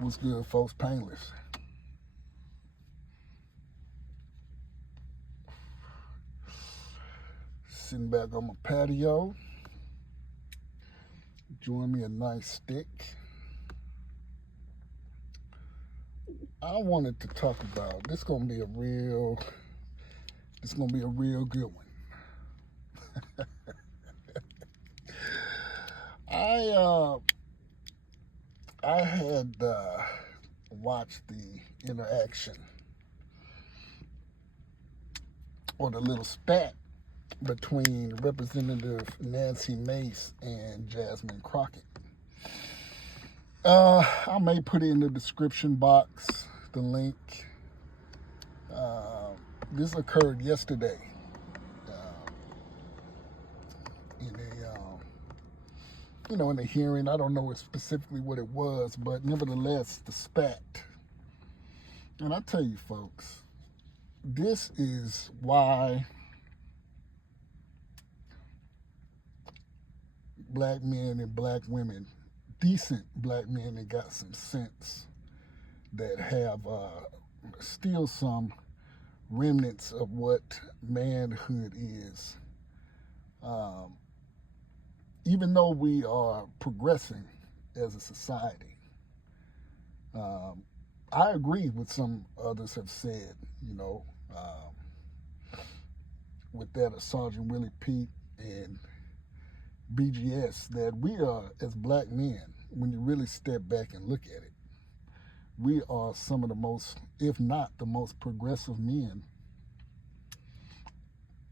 What's good, folks? Painless. Sitting back on my patio, enjoying me a nice stick. I wanted to talk about this. Gonna be a real good one. I had watched the interaction or the little spat between Representative Nancy Mace and Jasmine Crockett. I may put it in the description box, the link. This occurred yesterday in a hearing. I don't know specifically what it was, but nevertheless, the spat. And I tell you, folks, this is why black men and black women, decent black men that got some sense, that have still some remnants of what manhood is. Even though we are progressing as a society, I agree with some others have said, with that of Sergeant Willie Pete and BGS, that we are, as black men, when you really step back and look at it, we are some of the most, if not the most progressive men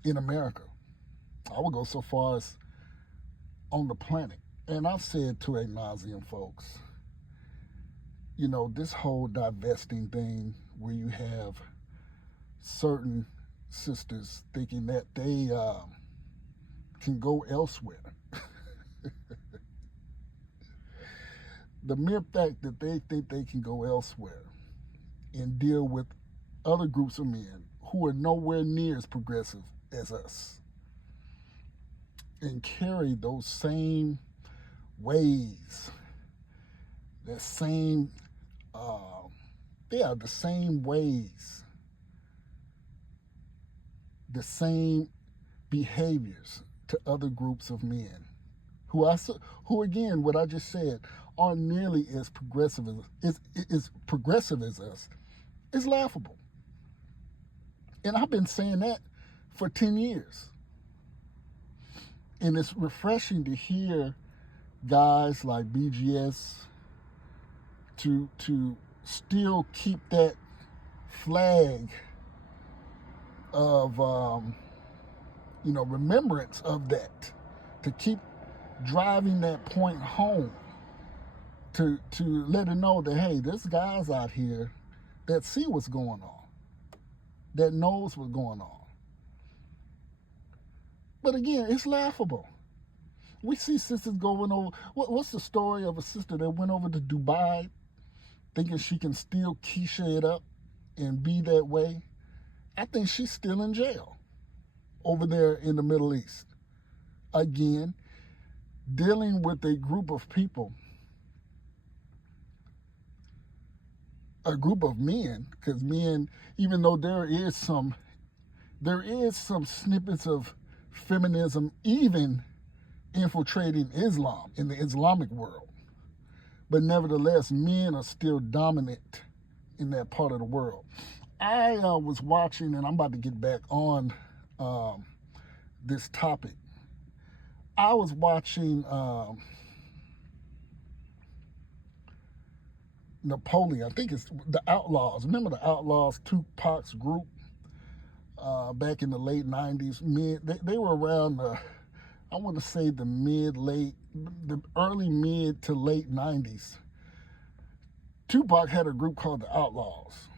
in America. I would go so far as on the planet. And I've said to ad nauseum, folks, this whole divesting thing where you have certain sisters thinking that they can go elsewhere. The mere fact that they think they can go elsewhere and deal with other groups of men who are nowhere near as progressive as us and carry those same ways, the same ways, the same behaviors to other groups of men who again, what I just said, aren't nearly as progressive as us, is laughable. And I've been saying that for 10 years. And it's refreshing to hear guys like BGS to still keep that flag of remembrance of that, to keep driving that point home, to let it know that, hey, there's guys out here that see what's going on, that knows what's going on. But again, it's laughable. We see sisters going over. What's the story of a sister that went over to Dubai thinking she can still Keisha it up and be that way? I think she's still in jail over there in the Middle East. Again, dealing with a group of people, a group of men, because men, even though there is some snippets of feminism even infiltrating Islam in the Islamic world, but nevertheless, men are still dominant in that part of the world. I was watching, and I'm about to get back on this topic. I was watching Napoleon. I think it's the Outlaws. Remember the Outlaws, Tupac's group back in the late 90s? They were around I want to say the early mid to late 90s. Tupac had a group called the Outlaws.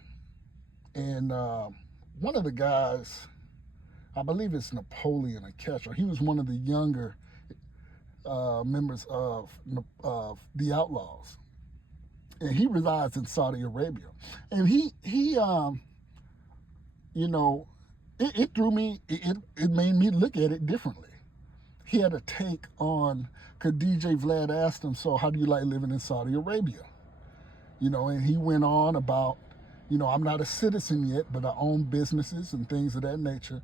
And one of the guys, I believe it's Napoleon or Castro, he was one of the younger members of the Outlaws. And he resides in Saudi Arabia. And he it threw me, it made me look at it differently. He had a take on, because DJ Vlad asked him, so how do you like living in Saudi Arabia? And he went on about, I'm not a citizen yet, but I own businesses and things of that nature,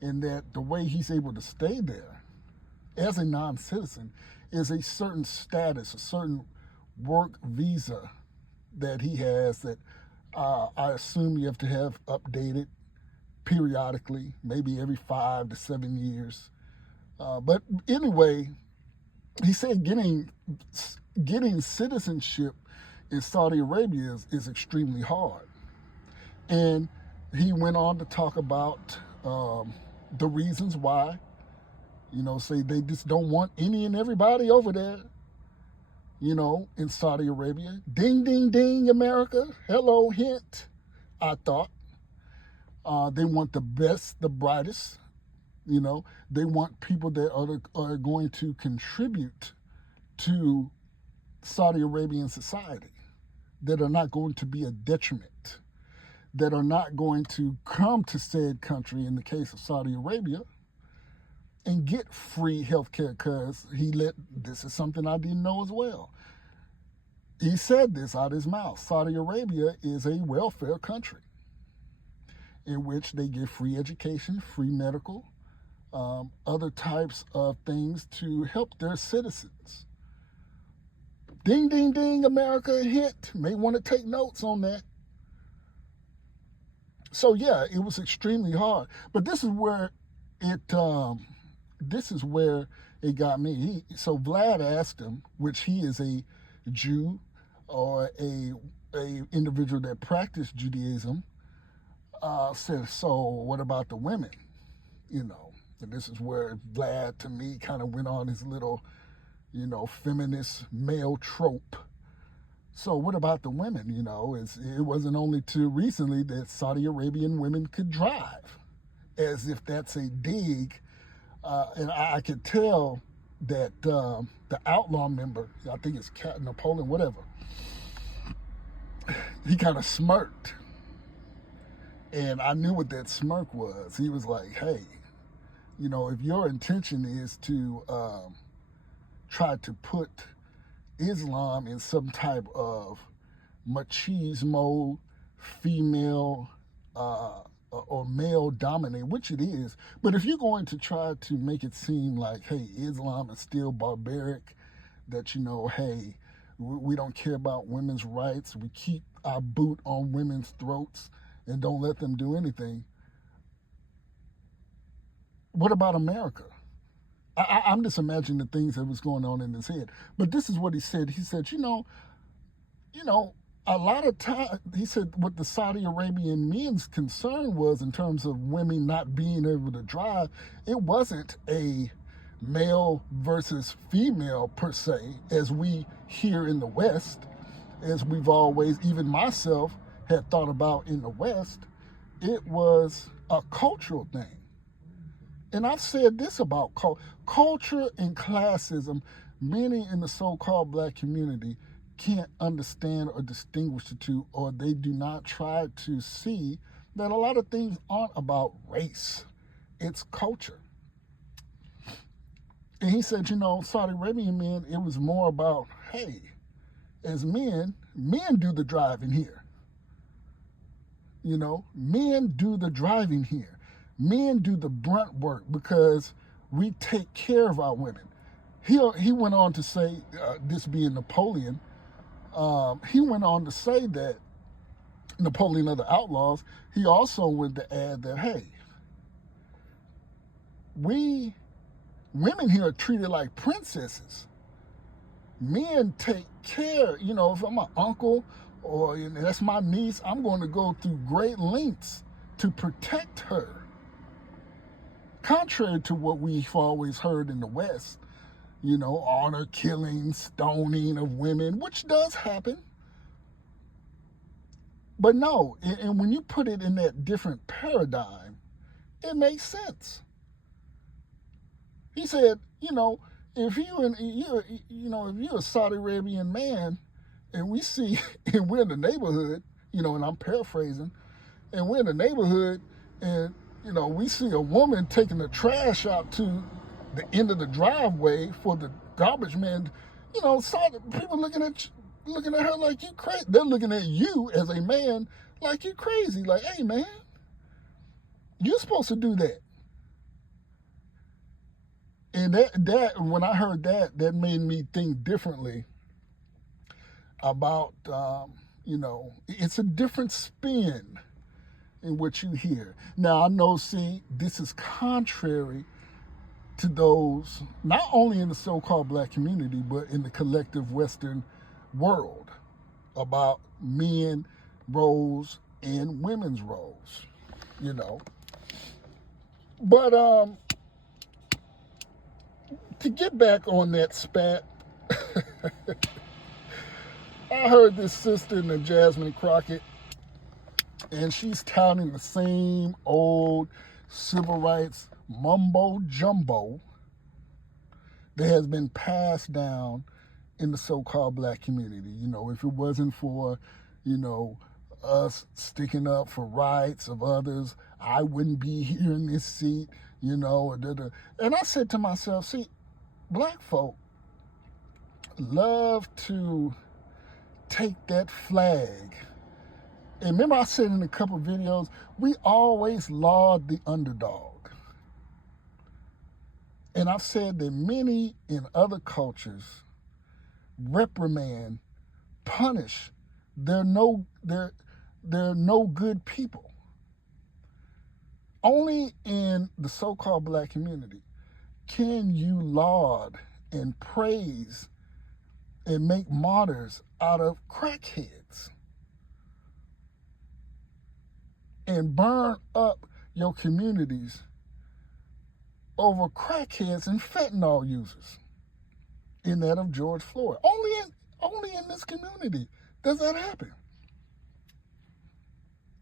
and that the way he's able to stay there as a non-citizen is a certain status, a certain work visa that he has that I assume you have to have updated periodically, maybe every 5 to 7 years. But anyway, he said getting citizenship in Saudi Arabia is extremely hard. And he went on to talk about the reasons why, say they just don't want any and everybody over there, in Saudi Arabia. Ding, ding, ding, America. Hello, hint, I thought. They want the best, the brightest. They want people that are going to contribute to Saudi Arabian society, that are not going to be a detriment, that are not going to come to said country, in the case of Saudi Arabia, and get free health care, because this is something I didn't know as well. He said this out of his mouth. Saudi Arabia is a welfare country in which they give free education, free medical, other types of things to help their citizens. Ding, ding, ding, America, hint. May want to take notes on that. So yeah, it was extremely hard. But this is where it got me. So Vlad asked him, which he is a Jew or a individual that practiced Judaism, said, so what about the women? And this is where Vlad, to me, kind of went on his little, feminist male trope. So what about the women? It wasn't only too recently that Saudi Arabian women could drive, as if that's a dig. And I could tell that the outlaw member, I think it's Napoleon, whatever, he kind of smirked. And I knew what that smirk was. He was like, hey, if your intention is to try to put Islam in some type of machismo, female or male dominate, which it is, but if you're going to try to make it seem like, hey, Islam is still barbaric, that, hey, we don't care about women's rights, we keep our boot on women's throats and don't let them do anything, what about America? I'm just imagining the things that was going on in his head. But this is what he said. He said, a lot of time, he said what the Saudi Arabian men's concern was in terms of women not being able to drive, it wasn't a male versus female per se, as we here in the West, as we've always, even myself, had thought about in the West. It was a cultural thing. And I've said this about culture and classism. Many in the so-called black community can't understand or distinguish the two, or they do not try to see that a lot of things aren't about race. It's culture. And he said, Saudi Arabian men, it was more about, hey, as men do the driving here. Men do the driving here. Men do the brunt work because we take care of our women. He went on to say, this being Napoleon, he went on to say that, Napoleon of the Outlaws, he also went to add that, hey, women here are treated like princesses. Men take care, if I'm an uncle or that's my niece, I'm going to go through great lengths to protect her. Contrary to what we've always heard in the West, honor killing, stoning of women, which does happen. But no, and when you put it in that different paradigm, it makes sense. He said, if you're a Saudi Arabian man, and we see, and we're in the neighborhood, and I'm paraphrasing, and we're in the neighborhood, and we see a woman taking the trash out to the end of the driveway for the garbage man, people looking at looking at her like you crazy. They're looking at you as a man like you crazy. Like, hey, man, you're supposed to do that. And that when I heard that made me think differently about, it's a different spin in what you hear. Now, I know, see, this is contrary to those, not only in the so-called black community, but in the collective Western world, about men roles and women's roles, But to get back on that spat, I heard this sister named Jasmine Crockett, and she's touting the same old civil rights mumbo jumbo that has been passed down in the so-called black community. If it wasn't for, us sticking up for rights of others, I wouldn't be here in this seat, And I said to myself, see, black folk love to take that flag. And remember I said in a couple of videos, we always laud the underdog. And I've said that many in other cultures reprimand, punish they're no good people. Only in the so-called black community can you laud and praise and make martyrs out of crackheads and burn up your communities over crackheads and fentanyl users in that of George Floyd. Only in this community does that happen.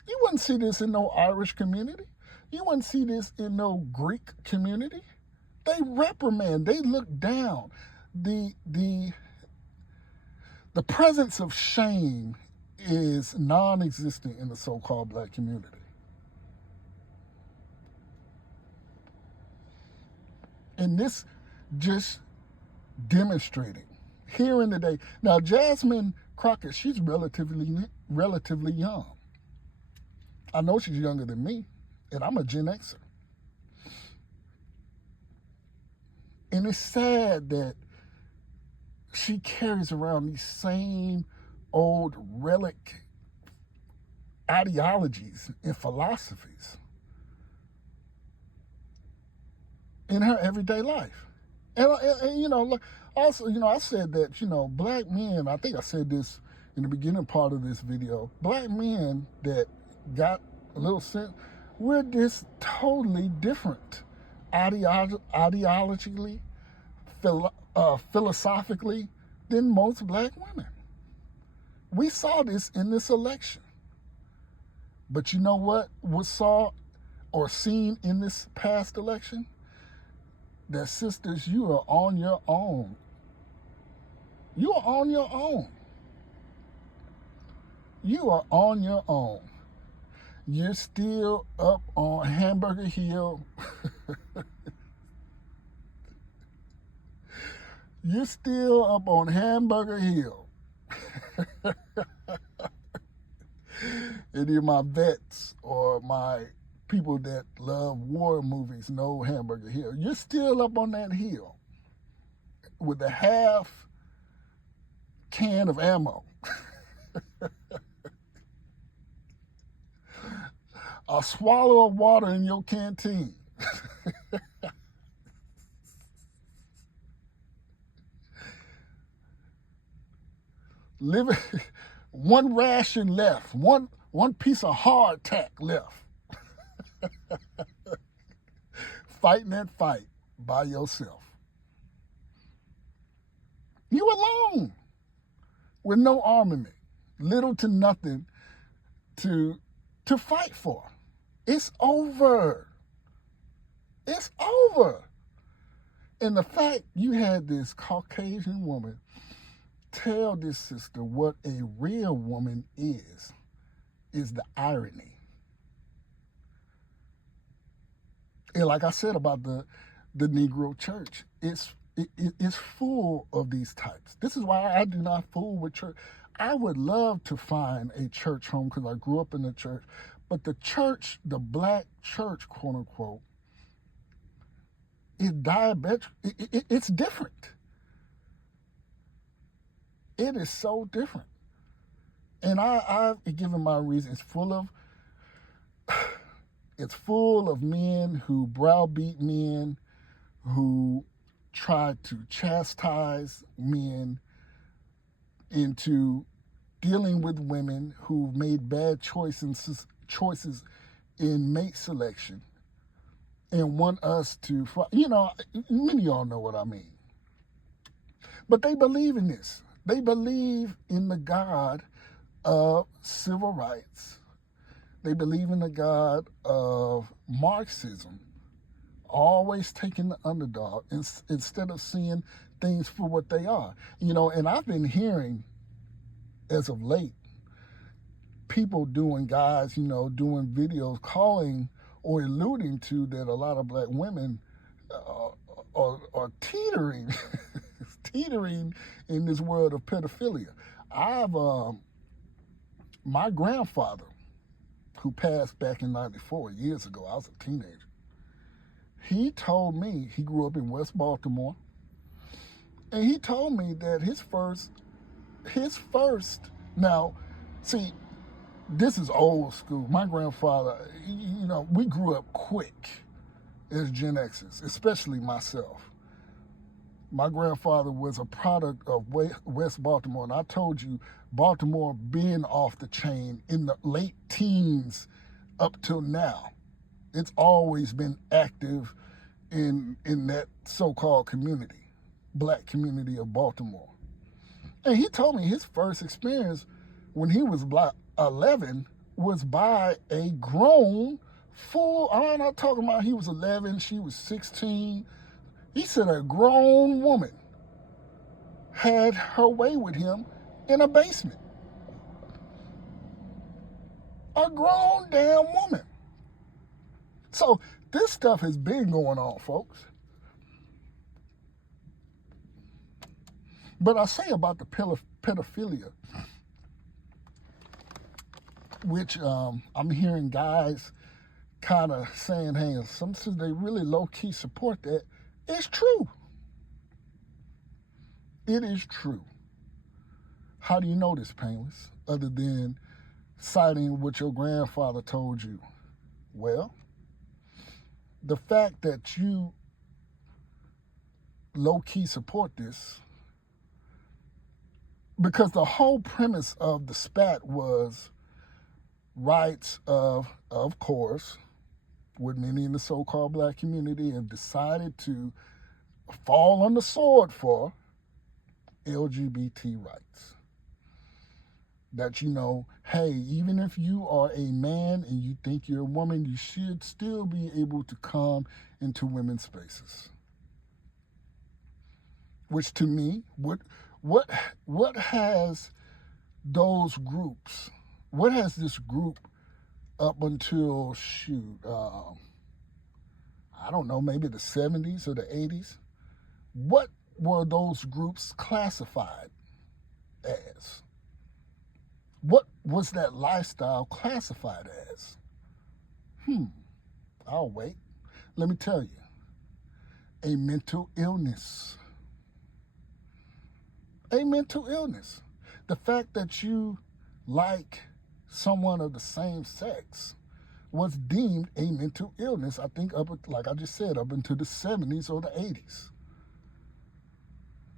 You wouldn't see this in no Irish community. You wouldn't see this in no Greek community. They reprimand, they look down. The presence of shame is non-existent in the so-called black community. And this just demonstrating here in the day. Now, Jasmine Crockett, she's relatively young. I know she's younger than me, and I'm a Gen Xer. And it's sad that she carries around these same old relic ideologies and philosophies in her everyday life. And also, I said that, black men, I think I said this in the beginning part of this video, black men that got a little sense, we're this totally different ideologically, philosophically than most black women. We saw this in this election. But you know what was saw or seen in this past election? That, sisters, you are on your own. You are on your own. You are on your own. You're still up on Hamburger Hill. You're still up on Hamburger Hill. Any of my vets or my people that love war movies know Hamburger Hill. You're still up on that hill with a half can of ammo. A swallow of water in your canteen. Living, one ration left, one piece of hardtack left. Fighting that fight by yourself. You alone with no armament, little to nothing to fight for. It's over. It's over. And the fact you had this Caucasian woman tell this sister what a real woman is the irony. And like I said about the Negro church, it's It's full of these types. This is why I do not fool with church. I would love to find a church home because I grew up in the church. But the church, the black church, quote unquote, is diabetic. It's different. It is so different. And I've given my reason. It's full of men who browbeat men, who try to chastise men into dealing with women who've made bad choices in mate selection and want us to, many of y'all know what I mean. But they believe in this. They believe in the God of civil rights. They believe in the God of Marxism, always taking the underdog instead of seeing things for what they are. And I've been hearing, as of late, people doing videos calling or alluding to that a lot of black women are teetering, teetering in this world of pedophilia. My grandfather, who passed back in 94, years ago, I was a teenager, he told me, he grew up in West Baltimore, and he told me that his first, now, see, this is old school. My grandfather, we grew up quick as Gen Xers, especially myself. My grandfather was a product of West Baltimore, and I told you, Baltimore being off the chain in the late teens up till now. It's always been active in that so-called community, black community of Baltimore. And he told me his first experience when he was 11 was by a grown, full, I'm not talking about he was 11, she was 16. He said a grown woman had her way with him in a basement. A grown damn woman. So this stuff has been going on, folks. But I say about the pedophilia, which I'm hearing guys kind of saying, hey, since they really low-key support that, it's true. It is true. How do you know this, Painless, other than citing what your grandfather told you? Well, the fact that you low-key support this, because the whole premise of the spat was rights of course, what many in the so-called black community have decided to fall on the sword for, LGBT rights. That, hey, even if you are a man and you think you're a woman, you should still be able to come into women's spaces. Which to me, what has those groups, what has this group up until, I don't know, maybe the 70s or the 80s, what were those groups classified as? What was that lifestyle classified as? I'll wait. Let me tell you. A mental illness. A mental illness. The fact that you like someone of the same sex was deemed a mental illness, I think, like I just said, up into the 70s or the 80s.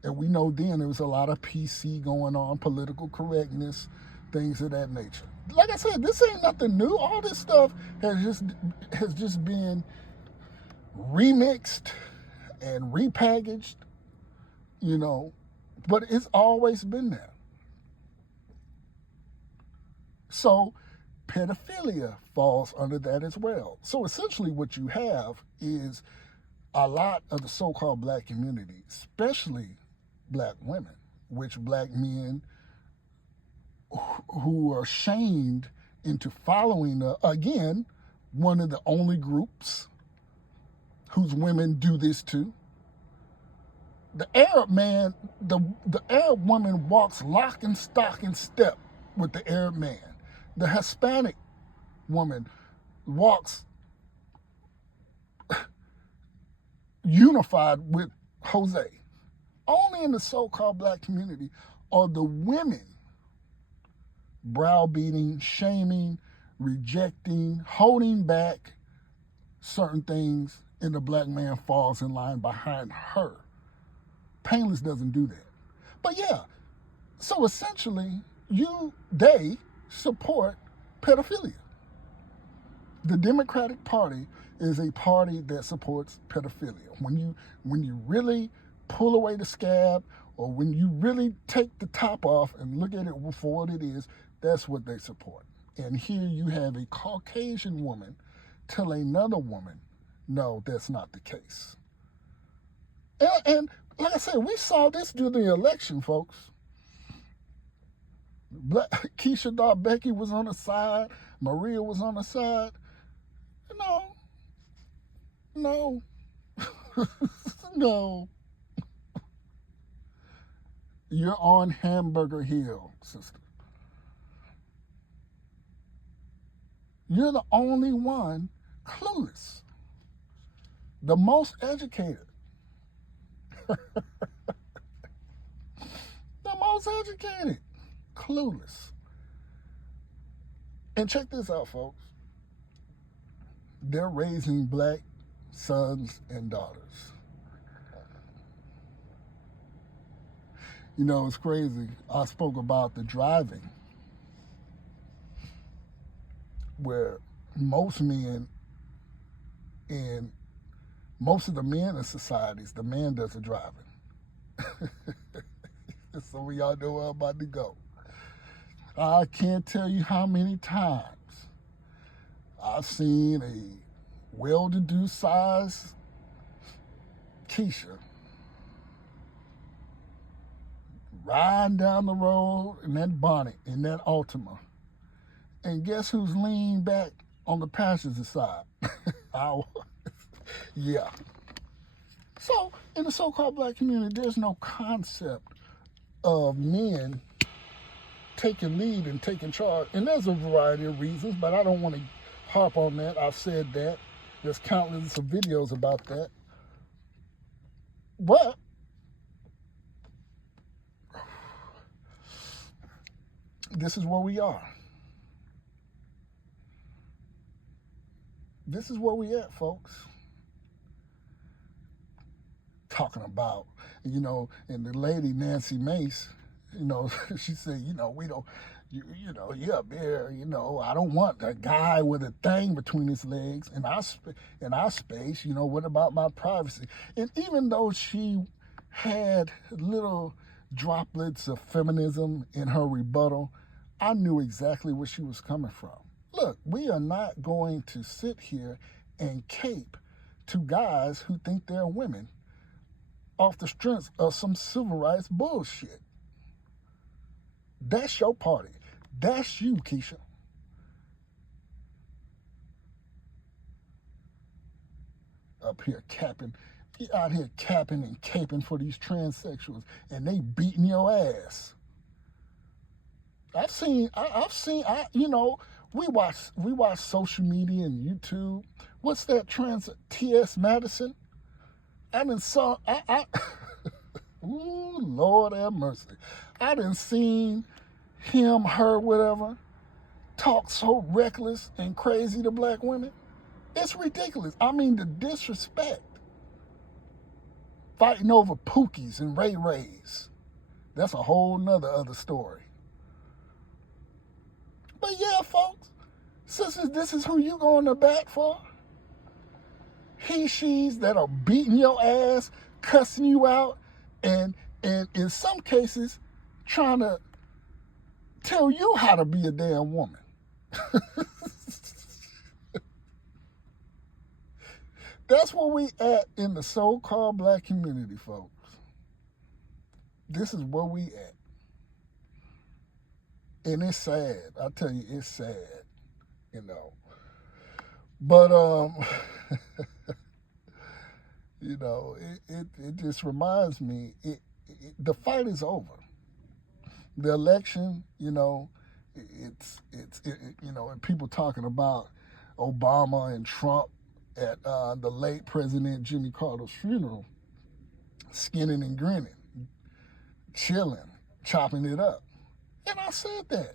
And we know then there was a lot of PC going on, political correctness, things of that nature. Like I said, this ain't nothing new. All this stuff has just been remixed and repackaged, but it's always been there. So pedophilia falls under that as well. So essentially what you have is a lot of the so-called black community, especially black women, which black men who are shamed into following, again, one of the only groups whose women do this to, The Arab man, the Arab woman walks lock and stock and step with the Arab man. The Hispanic woman walks unified with Jose. Only in the so-called black community are the women browbeating, shaming, rejecting, holding back certain things, and the black man falls in line behind her. Painless doesn't do that. But yeah, so essentially, they support pedophilia. The Democratic Party is a party that supports pedophilia. When you really pull away the scab, or when you really take the top off and look at it for what it is, that's what they support. And here you have a Caucasian woman tell another woman, no, that's not the case. And like I said, we saw this during the election, folks. Keisha thought Becky was on the side. Maria was on the side. No. No. You're on Hamburger Hill, sister. You're the only one clueless. The most educated. The most educated. Clueless. And check this out, folks. They're raising black sons and daughters. You know, it's crazy. I spoke about the driving, where most men and most of the men in societies, the man does the driving. Some of y'all know where I'm about to go. I can't tell you how many times I've seen a well-to-do size Keisha riding down the road in that bonnet, in that Altima. And guess who's leaned back on the passenger side? Yeah. So, in the so-called black community, there's no concept of men taking lead and taking charge. And there's a variety of reasons, but I don't want to harp on that. I've said that. There's countless of videos about that. But this is where we are. This is where we at, folks. Talking about, and the lady Nancy Mace, she said, we don't, you up there, I don't want a guy with a thing between his legs in our space, what about my privacy? And even though she had little droplets of feminism in her rebuttal, I knew exactly where she was coming from. Look, we are not going to sit here and cape to guys who think they're women off the strength of some civil rights bullshit. That's your party. That's you, Keisha. Up here capping, out here capping and caping for these transsexuals, and they beating your ass. We watch social media and YouTube. What's that T.S. Madison? Ooh, Lord have mercy. I done seen him, her, whatever, talk so reckless and crazy to black women. It's ridiculous. I mean, the disrespect. Fighting over Pookies and Ray Rays. That's a whole nother other story. But yeah, folks, sisters, this is who you going to bat for? She's that are beating your ass, cussing you out, and in some cases, trying to tell you how to be a damn woman. That's where we at in the so-called black community, folks. This is where we at. And it's sad. I tell you, it's sad, But, You know, it just reminds me, the fight is over. The election, you know, you know, and people talking about Obama and Trump at the late President Jimmy Carter's funeral, skinning and grinning, chilling, chopping it up. And I said that.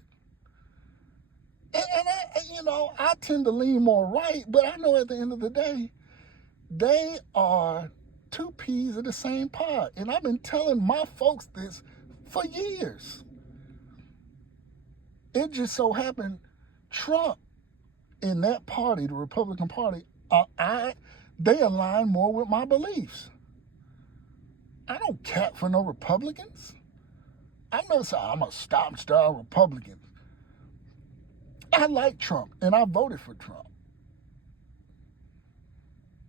And I, you know, I tend to lean more right, but I know at the end of the day, they are two peas in the same pod. And I've been telling my folks this for years. It just so happened Trump in that party, the Republican Party, they align more with my beliefs. I don't cap for no Republicans. I'm not saying I'm a stop-star Republican. I like Trump, and I voted for Trump.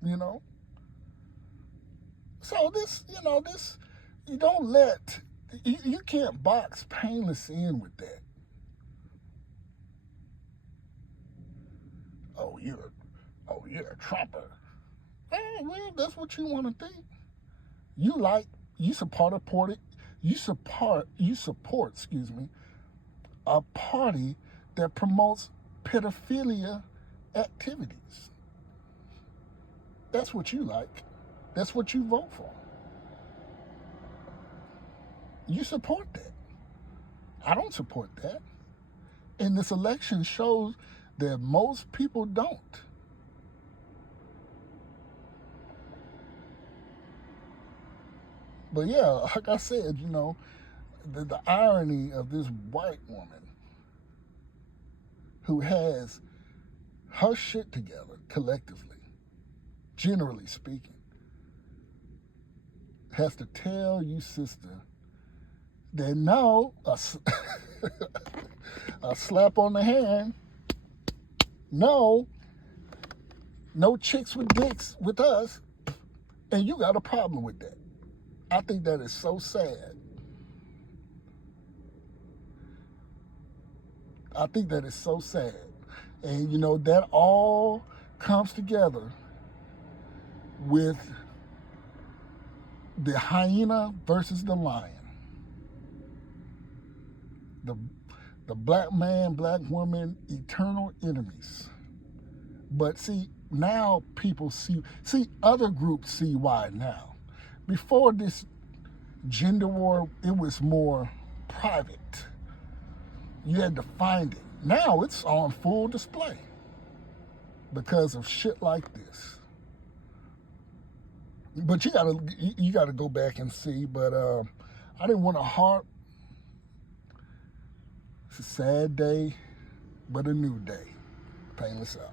You know? So this, you know, this, you don't let, you can't box Painless in with that. Oh, you're a Trumper. Well, that's what you want to think. You support, excuse me, a party that promotes pedophilia activities. That's what you like. That's what you vote for. You support that. I don't support that. And this election shows that most people don't. But yeah, like I said, you know, the irony of this white woman who has her shit together collectively, generally speaking, has to tell you, sister, that no, a slap on the hand, no chicks with dicks with us, and you got a problem with that. I think that is so sad. I think that is so sad. And, you know, that all comes together with the hyena versus the lion. The black man, black woman, eternal enemies. But see, now people see, other groups see why now. Before this gender war, it was more private. You had to find it. Now it's on full display because of shit like this. But you gotta go back and see. But I didn't want to harp. It's a sad day, but a new day. Painless out.